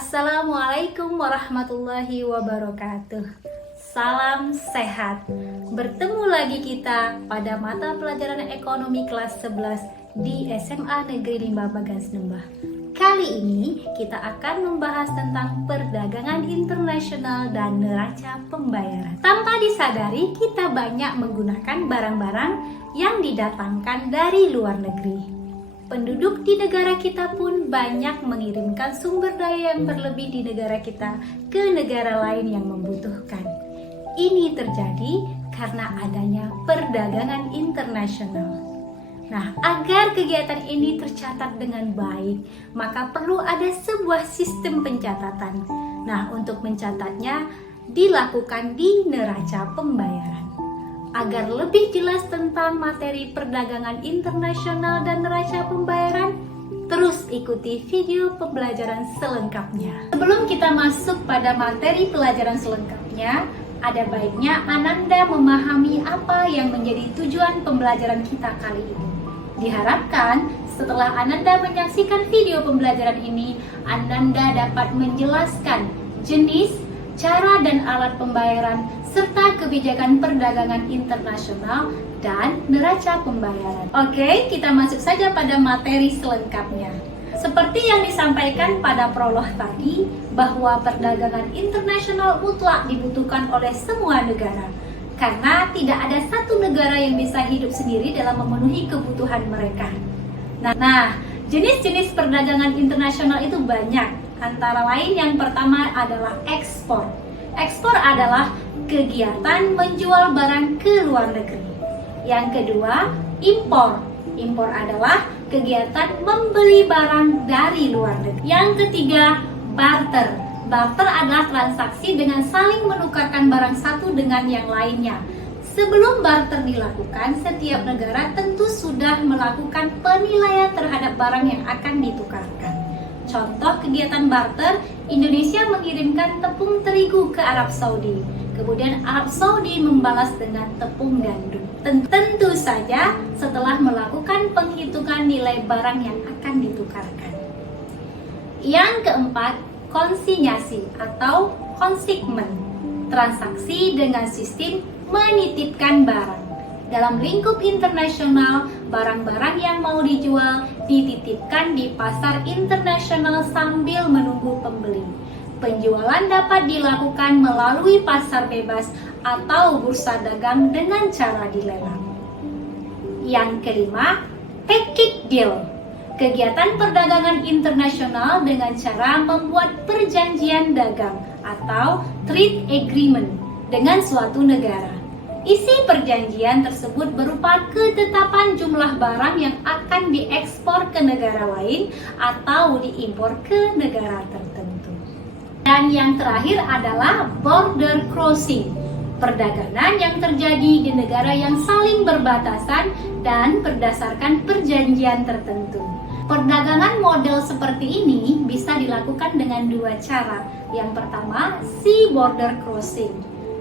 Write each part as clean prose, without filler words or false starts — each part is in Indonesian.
Assalamualaikum warahmatullahi wabarakatuh. Salam sehat. Bertemu lagi kita pada mata pelajaran ekonomi kelas 11 di SMA Negeri 5 Bagas Nembah. Kali ini kita akan membahas tentang perdagangan internasional dan neraca pembayaran. Tanpa disadari, kita banyak menggunakan barang-barang yang didatangkan dari luar negeri. Penduduk di negara kita pun banyak mengirimkan sumber daya yang berlebih di negara kita ke negara lain yang membutuhkan. Ini terjadi karena adanya perdagangan internasional. Nah, agar kegiatan ini tercatat dengan baik, maka perlu ada sebuah sistem pencatatan. Nah, untuk mencatatnya dilakukan di neraca pembayaran. Agar lebih jelas tentang materi perdagangan internasional dan neraca pembayaran, terus ikuti video pembelajaran selengkapnya. Sebelum kita masuk pada materi pelajaran selengkapnya, ada baiknya Ananda memahami apa yang menjadi tujuan pembelajaran kita kali ini. Diharapkan setelah Ananda menyaksikan video pembelajaran ini, Ananda dapat menjelaskan jenis, cara dan alat pembayaran, serta kebijakan perdagangan internasional dan neraca pembayaran. Oke, kita masuk saja pada materi selengkapnya. Seperti yang disampaikan pada prolog tadi, bahwa perdagangan internasional mutlak dibutuhkan oleh semua negara. Karena tidak ada satu negara yang bisa hidup sendiri dalam memenuhi kebutuhan mereka. Nah, jenis-jenis perdagangan internasional itu banyak. Antara lain yang pertama adalah ekspor. Ekspor adalah kegiatan menjual barang ke luar negeri. Yang kedua, impor. Impor adalah kegiatan membeli barang dari luar negeri. Yang ketiga, barter. Barter adalah transaksi dengan saling menukarkan barang satu dengan yang lainnya. Sebelum barter dilakukan, setiap negara tentu sudah melakukan penilaian terhadap barang yang akan ditukarkan. Contoh kegiatan barter, Indonesia mengirimkan tepung terigu ke Arab Saudi. Kemudian Arab Saudi membalas dengan tepung gandum. Tentu saja setelah melakukan penghitungan nilai barang yang akan ditukarkan. Yang keempat, konsinyasi atau konsigmen. Transaksi dengan sistem menitipkan barang. Dalam lingkup internasional, barang-barang yang mau dijual dititipkan di pasar internasional sambil menunggu pembeli. Penjualan dapat dilakukan melalui pasar bebas atau bursa dagang dengan cara dilelang. Yang kelima, package deal. Kegiatan perdagangan internasional dengan cara membuat perjanjian dagang atau trade agreement dengan suatu negara. Isi perjanjian tersebut berupa ketetapan jumlah barang yang akan diekspor ke negara lain atau diimpor ke negara tertentu. Dan yang terakhir adalah border crossing, perdagangan yang terjadi di negara yang saling berbatasan dan berdasarkan perjanjian tertentu. Perdagangan model seperti ini bisa dilakukan dengan dua cara. Yang pertama, sea border crossing,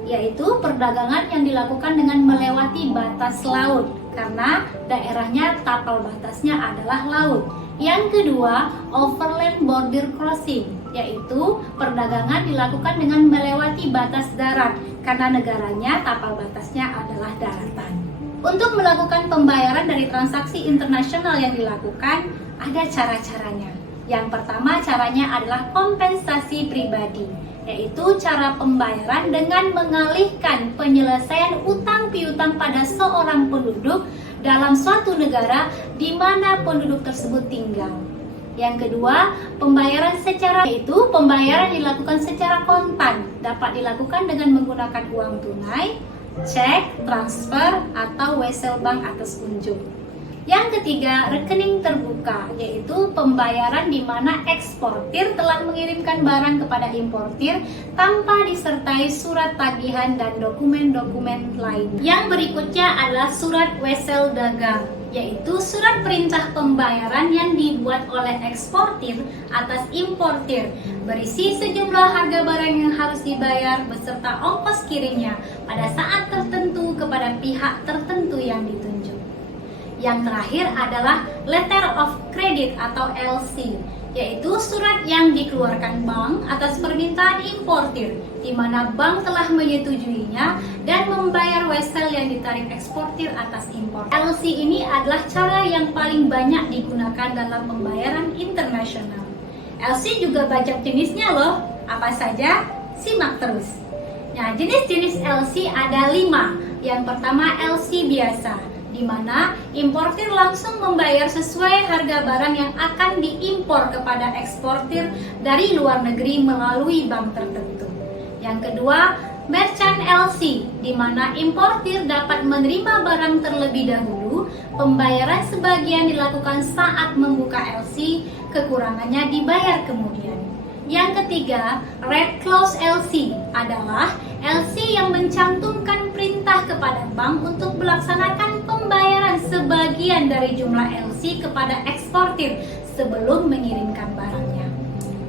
yaitu perdagangan yang dilakukan dengan melewati batas laut karena daerahnya tapal batasnya adalah laut. Yang kedua, overland border crossing, yaitu perdagangan dilakukan dengan melewati batas darat karena negaranya tapal batasnya adalah daratan. Untuk melakukan pembayaran dari transaksi internasional yang dilakukan, ada cara-caranya. Yang pertama caranya adalah kompensasi pribadi, yaitu cara pembayaran dengan mengalihkan penyelesaian utang piutang pada seorang penduduk dalam suatu negara di mana penduduk tersebut tinggal. Yang kedua, pembayaran secara, yaitu pembayaran dilakukan secara kontan, dapat dilakukan dengan menggunakan uang tunai, cek, transfer, atau wesel bank atas unjuk. Yang ketiga, rekening terbuka, yaitu pembayaran di mana eksportir telah mengirimkan barang kepada importir tanpa disertai surat tagihan dan dokumen-dokumen lain. Yang berikutnya adalah surat wesel dagang, yaitu surat perintah pembayaran yang dibuat oleh eksportir atas importir, berisi sejumlah harga barang yang harus dibayar beserta ongkos kirimnya pada saat tertentu kepada pihak tertentu yang ditunjuk. Yang terakhir adalah letter of credit atau LC, yaitu surat yang dikeluarkan bank atas permintaan importir, di mana bank telah menyetujuinya dan membayar wesel yang ditarik eksportir atas impor. LC ini adalah cara yang paling banyak digunakan dalam pembayaran internasional. LC juga banyak jenisnya loh. Apa saja? Simak terus. Nah, jenis-jenis LC ada 5. Yang pertama LC biasa, di mana importir langsung membayar sesuai harga barang yang akan diimpor kepada eksportir dari luar negeri melalui bank tertentu. Yang kedua, merchant LC, di mana importir dapat menerima barang terlebih dahulu, pembayaran sebagian dilakukan saat membuka LC, kekurangannya dibayar kemudian. Yang ketiga, red close LC adalah LC yang mencantumkan perintah kepada bank untuk melaksanakan pembayaran sebagian dari jumlah LC kepada eksportir sebelum mengirimkan barangnya.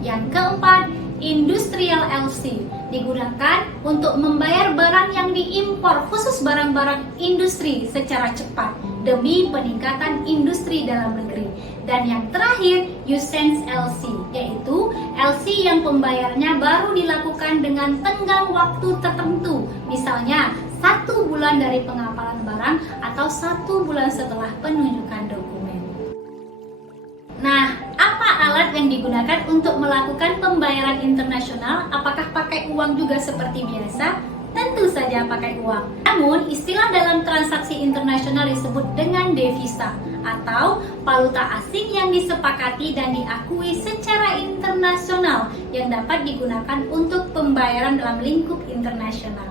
Yang keempat, industrial LC digunakan untuk membayar barang yang diimpor, khusus barang-barang industri, secara cepat demi peningkatan industri dalam negeri. Dan yang terakhir, usance LC, yaitu LC yang pembayarannya baru dilakukan dengan tenggang waktu tertentu, misalnya 1 bulan dari pengapalan barang atau 1 bulan setelah penunjukan dokumen. Nah, apa alat yang digunakan untuk melakukan pembayaran internasional? Apakah pakai uang juga seperti biasa? Tentu saja pakai uang. Namun, istilah dalam transaksi internasional disebut dengan devisa atau valuta asing yang disepakati dan diakui secara internasional yang dapat digunakan untuk pembayaran dalam lingkup internasional.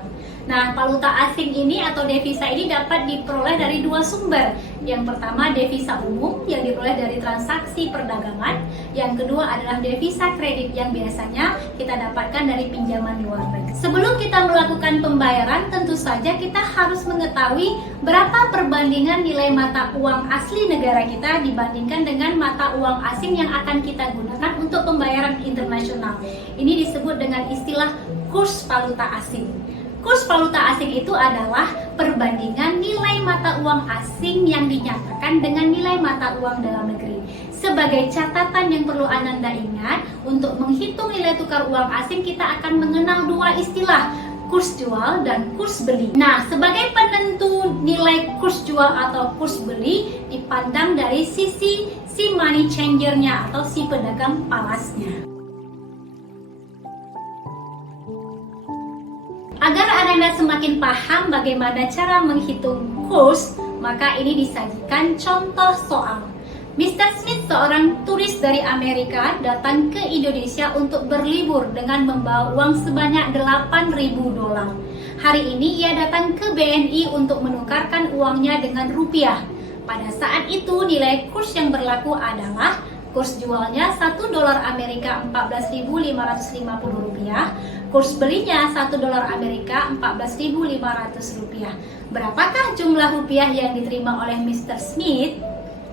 Nah, valuta asing ini atau devisa ini dapat diperoleh dari 2 sumber. Yang pertama, devisa umum yang diperoleh dari transaksi perdagangan. Yang kedua adalah devisa kredit yang biasanya kita dapatkan dari pinjaman luar negeri. Sebelum kita melakukan pembayaran, tentu saja kita harus mengetahui berapa perbandingan nilai mata uang asli negara kita dibandingkan dengan mata uang asing yang akan kita gunakan untuk pembayaran internasional. Ini disebut dengan istilah kurs valuta asing. Kurs valuta asing itu adalah perbandingan nilai mata uang asing yang dinyatakan dengan nilai mata uang dalam negeri. Sebagai catatan yang perlu Ananda ingat, untuk menghitung nilai tukar uang asing kita akan mengenal 2 istilah, kurs jual dan kurs beli. Nah, sebagai penentu nilai kurs jual atau kurs beli dipandang dari sisi si money changer-nya atau si pedagang palasnya. Agar Ananda semakin paham bagaimana cara menghitung kurs, maka ini disajikan contoh soal. Mr. Smith, seorang turis dari Amerika, datang ke Indonesia untuk berlibur dengan membawa uang sebanyak $8.000. Hari ini ia datang ke BNI untuk menukarkan uangnya dengan rupiah. Pada saat itu nilai kurs yang berlaku adalah kurs jualnya $1 Amerika $14.550, kurs belinya $1 Amerika $14.500. Berapakah jumlah rupiah yang diterima oleh Mr. Smith?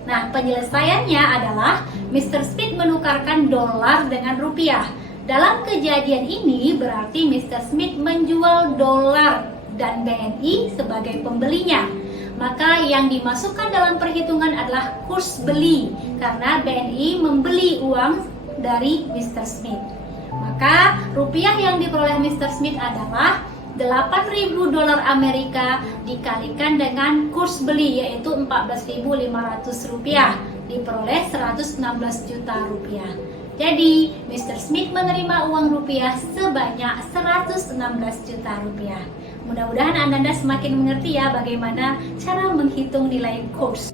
Nah, penyelesaiannya adalah Mr. Smith menukarkan dolar dengan rupiah. Dalam kejadian ini berarti Mr. Smith menjual dolar dan BNI sebagai pembelinya. Maka yang dimasukkan dalam perhitungan adalah kurs beli, karena BNI membeli uang dari Mr. Smith. Maka rupiah yang diperoleh Mr. Smith adalah $8.000 Amerika dikalikan dengan kurs beli yaitu $14.500, diperoleh 116 juta rupiah. Jadi Mr. Smith menerima uang rupiah sebanyak 116 juta rupiah. Mudah-mudahan Anda semakin mengerti ya bagaimana cara menghitung nilai kurs.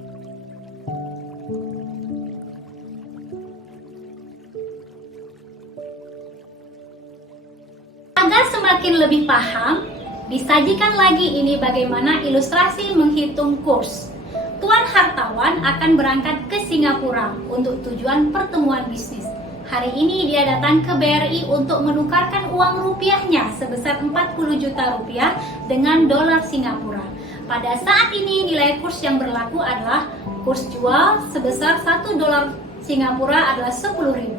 Agar semakin lebih paham, disajikan lagi ini bagaimana ilustrasi menghitung kurs. Tuan hartawan akan berangkat ke Singapura untuk tujuan pertemuan bisnis. Hari ini dia datang ke BRI untuk menukarkan uang rupiahnya sebesar 40 juta rupiah dengan dolar Singapura. Pada saat ini nilai kurs yang berlaku adalah kurs jual sebesar $1 Singapura adalah 10.000,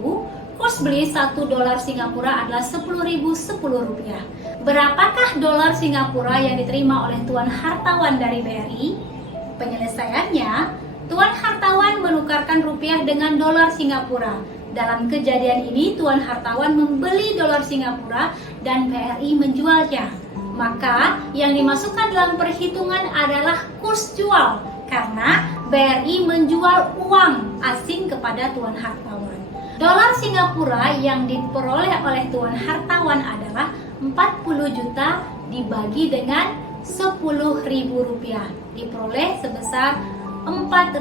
kurs beli $1 Singapura adalah 10.010 rupiah. Berapakah dolar Singapura yang diterima oleh Tuan hartawan dari BRI? Penyelesaiannya, Tuan hartawan menukarkan rupiah dengan dolar Singapura. Dalam kejadian ini, tuan hartawan membeli dolar Singapura dan BRI menjualnya. Maka yang dimasukkan dalam perhitungan adalah kurs jual, karena BRI menjual uang asing kepada tuan hartawan. Dolar Singapura yang diperoleh oleh tuan hartawan adalah 40 juta dibagi dengan 10.000 rupiah. Diperoleh sebesar 4.000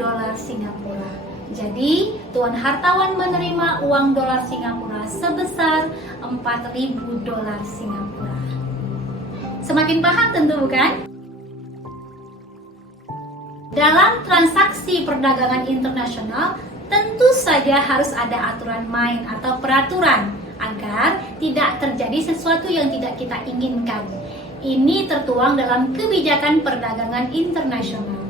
dolar Singapura. Jadi, tuan hartawan menerima uang dolar Singapura sebesar 4.000 dolar Singapura. Semakin paham tentu bukan? Dalam transaksi perdagangan internasional, tentu saja harus ada aturan main atau peraturan agar tidak terjadi sesuatu yang tidak kita inginkan. Ini tertuang dalam kebijakan perdagangan internasional.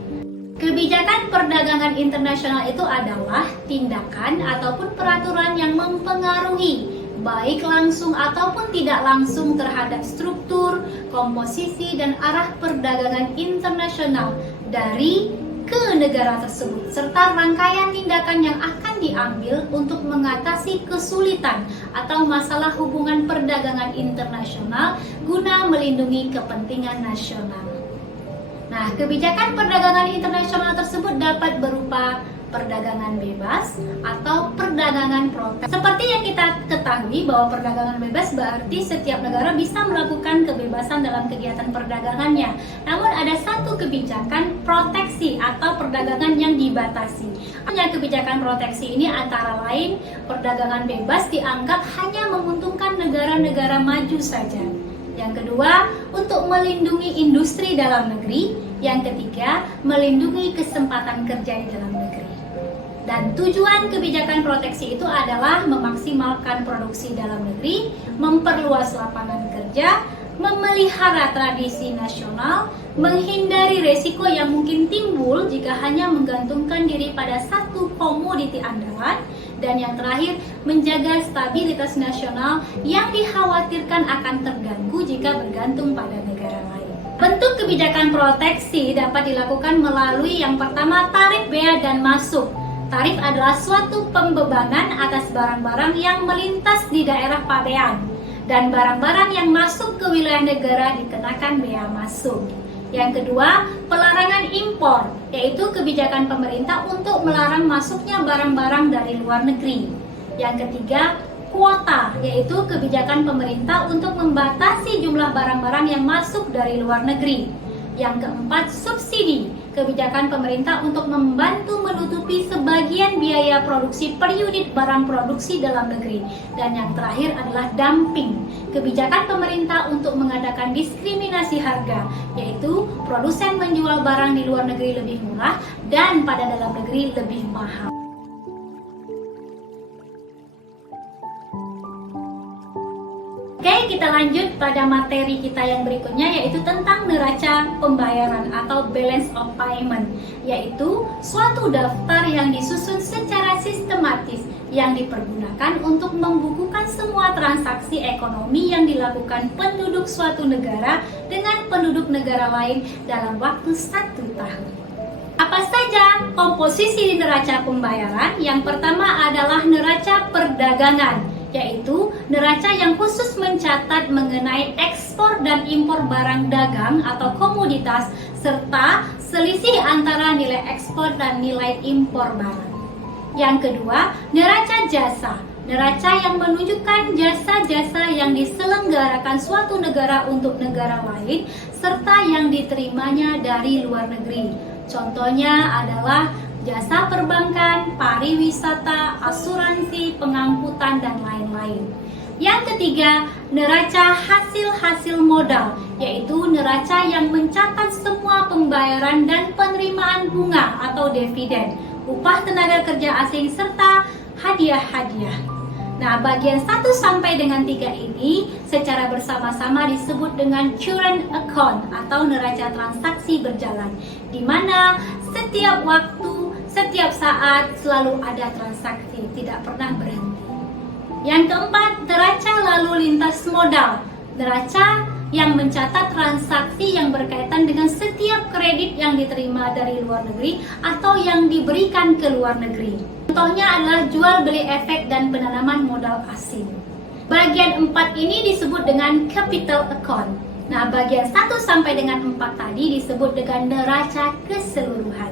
Kebijakan perdagangan internasional itu adalah tindakan ataupun peraturan yang mempengaruhi baik langsung ataupun tidak langsung terhadap struktur, komposisi, dan arah perdagangan internasional dari ke negara tersebut, serta rangkaian tindakan yang akan diambil untuk mengatasi kesulitan atau masalah hubungan perdagangan internasional guna melindungi kepentingan nasional. Nah, kebijakan perdagangan internasional tersebut dapat berupa perdagangan bebas atau perdagangan protek. Seperti yang kita ketahui bahwa perdagangan bebas berarti setiap negara bisa melakukan kebebasan dalam kegiatan perdagangannya. Namun ada satu kebijakan proteksi atau perdagangan yang dibatasi. Hanya kebijakan proteksi ini antara lain perdagangan bebas dianggap hanya menguntungkan negara-negara maju saja. Yang kedua, untuk melindungi industri dalam negeri. Yang ketiga, melindungi kesempatan kerja di dalam negeri. Dan tujuan kebijakan proteksi itu adalah memaksimalkan produksi dalam negeri, memperluas lapangan kerja, memelihara tradisi nasional, menghindari resiko yang mungkin timbul jika hanya menggantungkan diri pada satu komoditi andalan, dan yang terakhir, menjaga stabilitas nasional yang dikhawatirkan akan terganggu jika bergantung pada negara lain. Bentuk kebijakan proteksi dapat dilakukan melalui yang pertama, tarif bea dan masuk. Tarif adalah suatu pembebanan atas barang-barang yang melintas di daerah pabean, dan barang-barang yang masuk ke wilayah negara dikenakan bea masuk. Yang kedua, pelarangan impor, yaitu kebijakan pemerintah untuk melarang masuknya barang-barang dari luar negeri. Yang ketiga, kuota, yaitu kebijakan pemerintah untuk membatasi jumlah barang-barang yang masuk dari luar negeri. Yang keempat, subsidi, kebijakan pemerintah untuk membantu menutupi sebagian biaya produksi per unit barang produksi dalam negeri. Dan yang terakhir adalah dumping, kebijakan pemerintah untuk mengadakan diskriminasi harga, yaitu produsen menjual barang di luar negeri lebih murah dan pada dalam negeri lebih mahal. Oke, kita lanjut pada materi kita yang berikutnya, yaitu tentang neraca pembayaran atau balance of payment, yaitu suatu daftar yang disusun secara sistematis yang dipergunakan untuk membukukan semua transaksi ekonomi yang dilakukan penduduk suatu negara dengan penduduk negara lain dalam waktu 1 tahun. Apa saja komposisi neraca pembayaran? Yang pertama adalah neraca perdagangan, yaitu neraca yang khusus mencatat mengenai ekspor dan impor barang dagang atau komoditas serta selisih antara nilai ekspor dan nilai impor barang. Yang kedua, neraca jasa, neraca yang menunjukkan jasa-jasa yang diselenggarakan suatu negara untuk negara lain serta yang diterimanya dari luar negeri. Contohnya adalah jasa perbankan, pariwisata, asuransi, pengangkutan, dan lain-lain. Yang ketiga, neraca hasil-hasil modal, yaitu neraca yang mencatat semua pembayaran dan penerimaan bunga atau dividen, upah tenaga kerja asing, serta hadiah-hadiah. Nah, bagian 1 sampai dengan 3 ini secara bersama-sama disebut dengan current account atau neraca transaksi berjalan, di mana setiap waktu, setiap saat selalu ada transaksi, tidak pernah berhenti. Yang keempat, neraca lalu lintas modal, neraca yang mencatat transaksi yang berkaitan dengan setiap kredit yang diterima dari luar negeri atau yang diberikan ke luar negeri. Contohnya adalah jual beli efek dan penanaman modal asing. Bagian 4 ini disebut dengan capital account. Nah, bagian 1 sampai dengan 4 tadi disebut dengan neraca keseluruhan.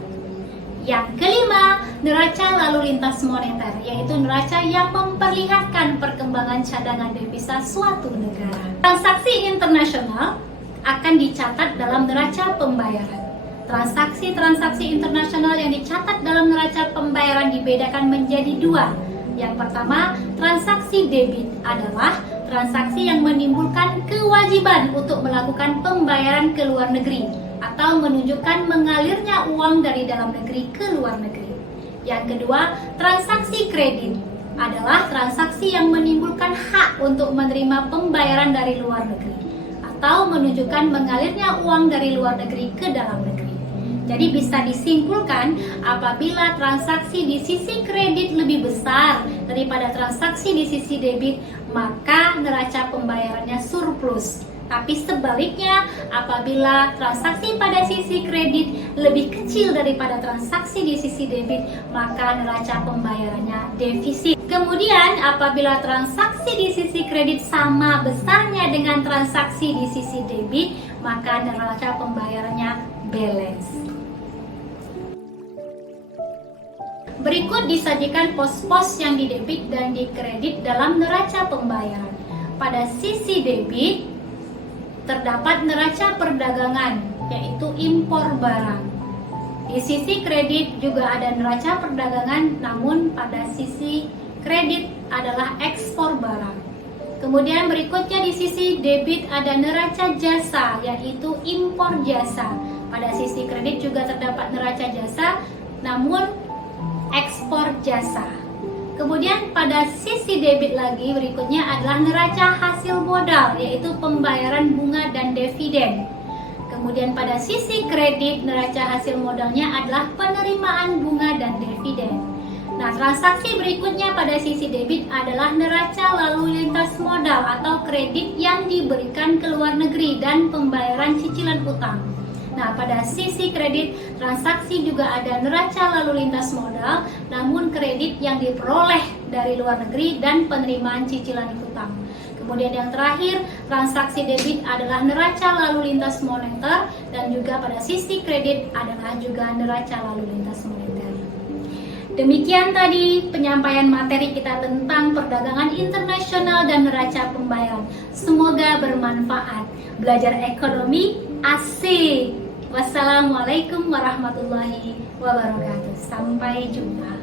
Yang kelima, neraca lalu lintas moneter, yaitu neraca yang memperlihatkan perkembangan cadangan devisa suatu negara. Transaksi internasional akan dicatat dalam neraca pembayaran. Transaksi-transaksi internasional yang dicatat dalam neraca pembayaran dibedakan menjadi 2. Yang pertama, transaksi debit adalah transaksi yang menimbulkan kewajiban untuk melakukan pembayaran ke luar negeri atau menunjukkan mengalirnya uang dari dalam negeri ke luar negeri. Yang kedua, transaksi kredit adalah transaksi yang menimbulkan hak untuk menerima pembayaran dari luar negeri atau menunjukkan mengalirnya uang dari luar negeri ke dalam negeri. Jadi bisa disimpulkan apabila transaksi di sisi kredit lebih besar daripada transaksi di sisi debit, maka neraca pembayarannya surplus. Tapi sebaliknya, apabila transaksi pada sisi kredit lebih kecil daripada transaksi di sisi debit, maka neraca pembayarannya defisit. Kemudian, apabila transaksi di sisi kredit sama besarnya dengan transaksi di sisi debit, maka neraca pembayarannya balance. Berikut disajikan pos-pos yang didebit dan dikredit dalam neraca pembayaran. Pada sisi debit, terdapat neraca perdagangan, yaitu impor barang. Di sisi kredit juga ada neraca perdagangan, namun pada sisi kredit adalah ekspor barang. Kemudian berikutnya di sisi debit ada neraca jasa, yaitu impor jasa. Pada sisi kredit juga terdapat neraca jasa, namun ekspor jasa. Kemudian pada sisi debit lagi berikutnya adalah neraca hasil modal, yaitu pembayaran bunga dan dividen. Kemudian pada sisi kredit neraca hasil modalnya adalah penerimaan bunga dan dividen. Nah, transaksi berikutnya pada sisi debit adalah neraca lalu lintas modal atau kredit yang diberikan ke luar negeri dan pembayaran cicilan utang. Nah, pada sisi kredit, transaksi juga ada neraca lalu lintas modal, namun kredit yang diperoleh dari luar negeri dan penerimaan cicilan utang. Kemudian yang terakhir, transaksi debit adalah neraca lalu lintas moneter dan juga pada sisi kredit adalah juga neraca lalu lintas moneter. Demikian tadi penyampaian materi kita tentang perdagangan internasional dan neraca pembayaran. Semoga bermanfaat. Belajar ekonomi asik. Wassalamualaikum warahmatullahi wabarakatuh. Sampai jumpa.